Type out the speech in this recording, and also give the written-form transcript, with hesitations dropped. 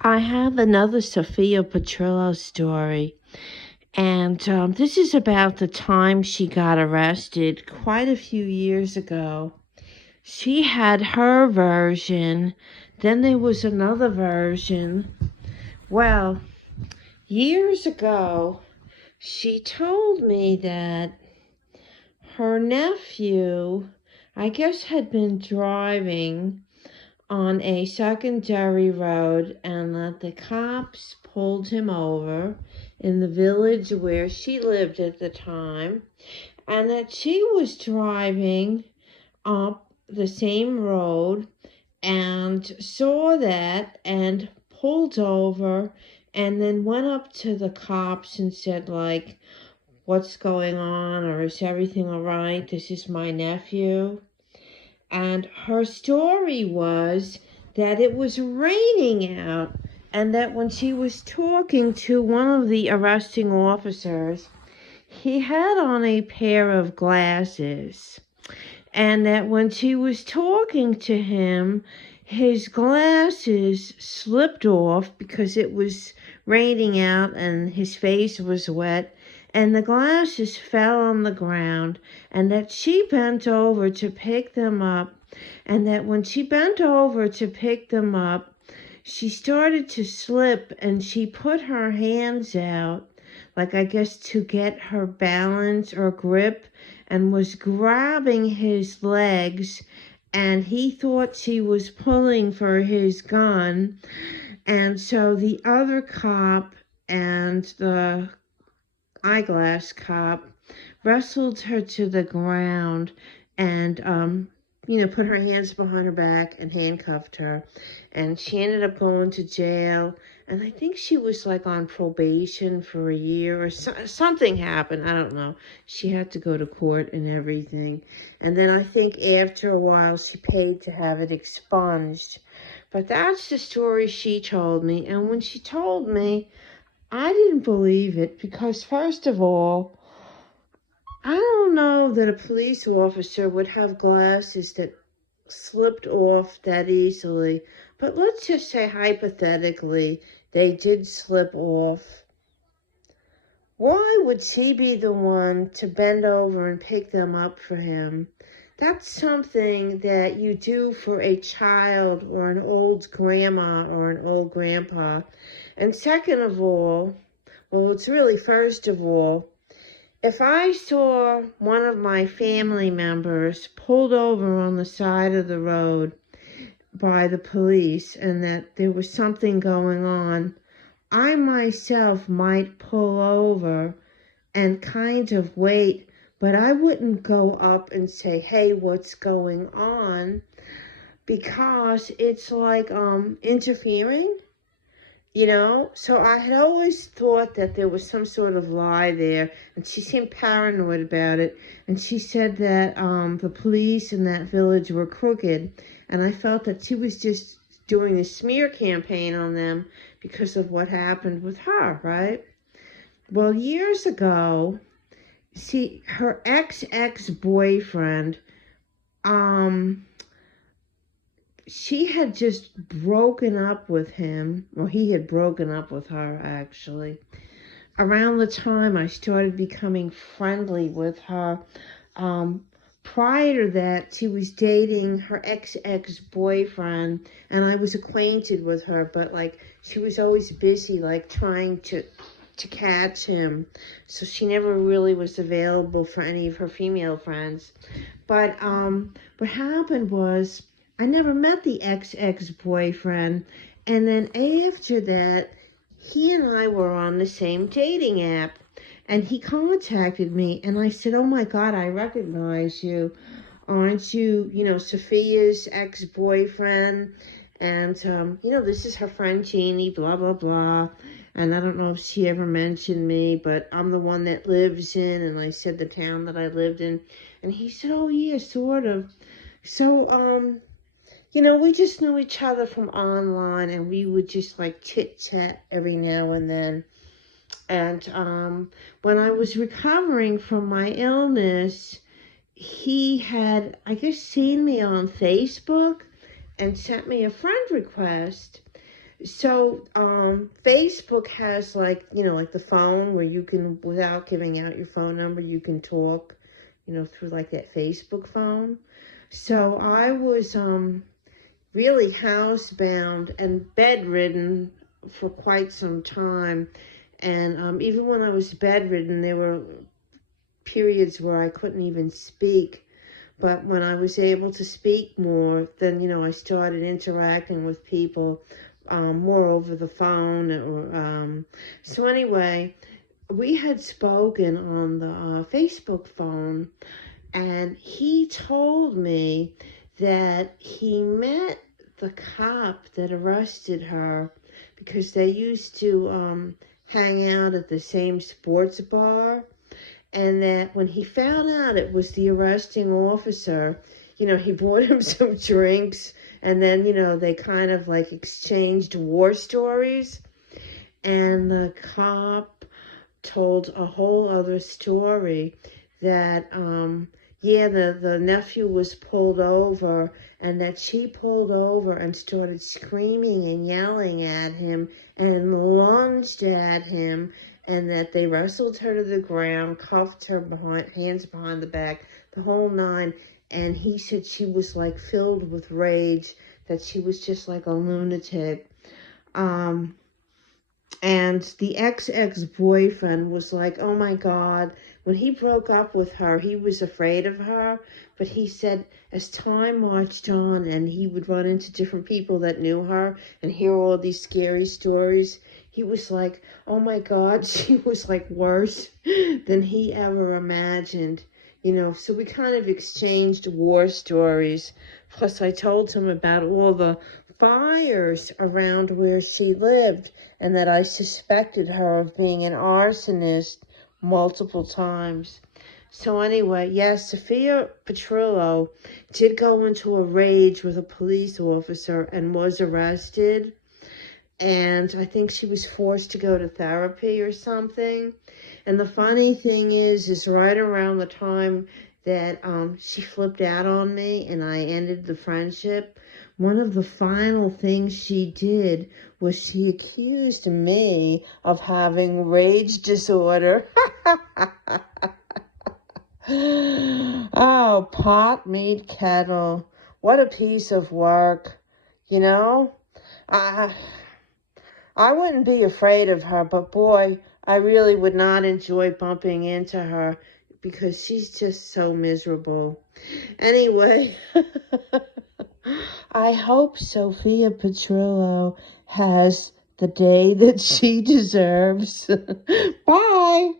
I have another Sophia Petrillo story, and this is about the time she got arrested quite a few years ago. She had her version, then there was another version. Well, years ago, she told me that her nephew, I guess, had been driving on a secondary road and that the cops pulled him over in the village where she lived at the time, and that she was driving up the same road and saw that and pulled over and then went up to the cops and said, like, what's going on, or is everything all right? This is my nephew. And her story was that it was raining out, and that when she was talking to one of the arresting officers, he had on a pair of glasses. And that when she was talking to him, his glasses slipped off because it was raining out and his face was wet, and the glasses fell on the ground, and that she bent over to pick them up, and that when she bent over to pick them up, she started to slip, and she put her hands out, like, I guess, to get her balance or grip, and was grabbing his legs, and he thought she was pulling for his gun. And so the other cop and the eyeglass cop wrestled her to the ground and put her hands behind her back and handcuffed her. And she ended up going to jail. And I think she was like on probation for a year or something happened. I don't know. She had to go to court and everything. And then I think after a while she paid to have it expunged. But that's the story she told me. And when she told me, I didn't believe it because, first of all, I don't know that a police officer would have glasses that slipped off that easily. But let's just say hypothetically they did slip off. Why would she be the one to bend over and pick them up for him? That's something that you do for a child or an old grandma or an old grandpa. And second of all, well, it's really first of all, if I saw one of my family members pulled over on the side of the road by the police and that there was something going on, I myself might pull over and kind of wait, but I wouldn't go up and say, hey, what's going on? Because it's like interfering. So I had always thought that there was some sort of lie there, and she seemed paranoid about it, and she said that the police in that village were crooked, and I felt that she was just doing a smear campaign on them because of what happened with her, right? Well, years ago, her ex-boyfriend, she had just broken up with him, or he had broken up with her, actually. Around the time I started becoming friendly with her, prior to that, she was dating her ex-boyfriend, and I was acquainted with her, but, like, she was always busy, like, trying to catch him, so she never really was available for any of her female friends. But what happened was, I never met the ex-boyfriend, and then after that, he and I were on the same dating app, and he contacted me, and I said, oh my God, I recognize you. Aren't you, Sophia's ex-boyfriend? And, this is her friend Jeannie, blah, blah, blah. And I don't know if she ever mentioned me, but I'm the one that lives in, and I said the town that I lived in. And he said, oh yeah, sort of. So, we just knew each other from online, and we would just like chit-chat every now and then. And when I was recovering from my illness, he had, I guess, seen me on Facebook and sent me a friend request. So, Facebook has like, like the phone where you can, without giving out your phone number, you can talk, through like that Facebook phone. So I was, really housebound and bedridden for quite some time. And, even when I was bedridden, there were periods where I couldn't even speak. But when I was able to speak more, then, I started interacting with people more over the phone. So anyway, we had spoken on the Facebook phone, and he told me that he met the cop that arrested her because they used to hang out at the same sports bar, and that when he found out it was the arresting officer, he bought him some drinks, and then, they kind of like exchanged war stories. And the cop told a whole other story that, yeah, the nephew was pulled over, and that she pulled over and started screaming and yelling at him and lunged at him, and that they wrestled her to the ground, cuffed her behind, hands behind the back, the whole nine. And he said she was like filled with rage, that she was just like a lunatic. And the ex-boyfriend was like, oh my God, when he broke up with her, he was afraid of her. But he said as time marched on and he would run into different people that knew her and hear all these scary stories, he was like, oh my God, she was like worse than he ever imagined. So we kind of exchanged war stories. Plus, I told him about all the fires around where she lived, and that I suspected her of being an arsonist multiple times. So anyway, yes, Sophia Petrillo did go into a rage with a police officer and was arrested. And I think she was forced to go to therapy or something. And the funny thing is right around the time that she flipped out on me and I ended the friendship, one of the final things she did was she accused me of having rage disorder. Oh, pot, meat, kettle. What a piece of work, you know? I wouldn't be afraid of her, but boy, I really would not enjoy bumping into her because she's just so miserable. Anyway, I hope Sophia Petrillo has the day that she deserves. Bye.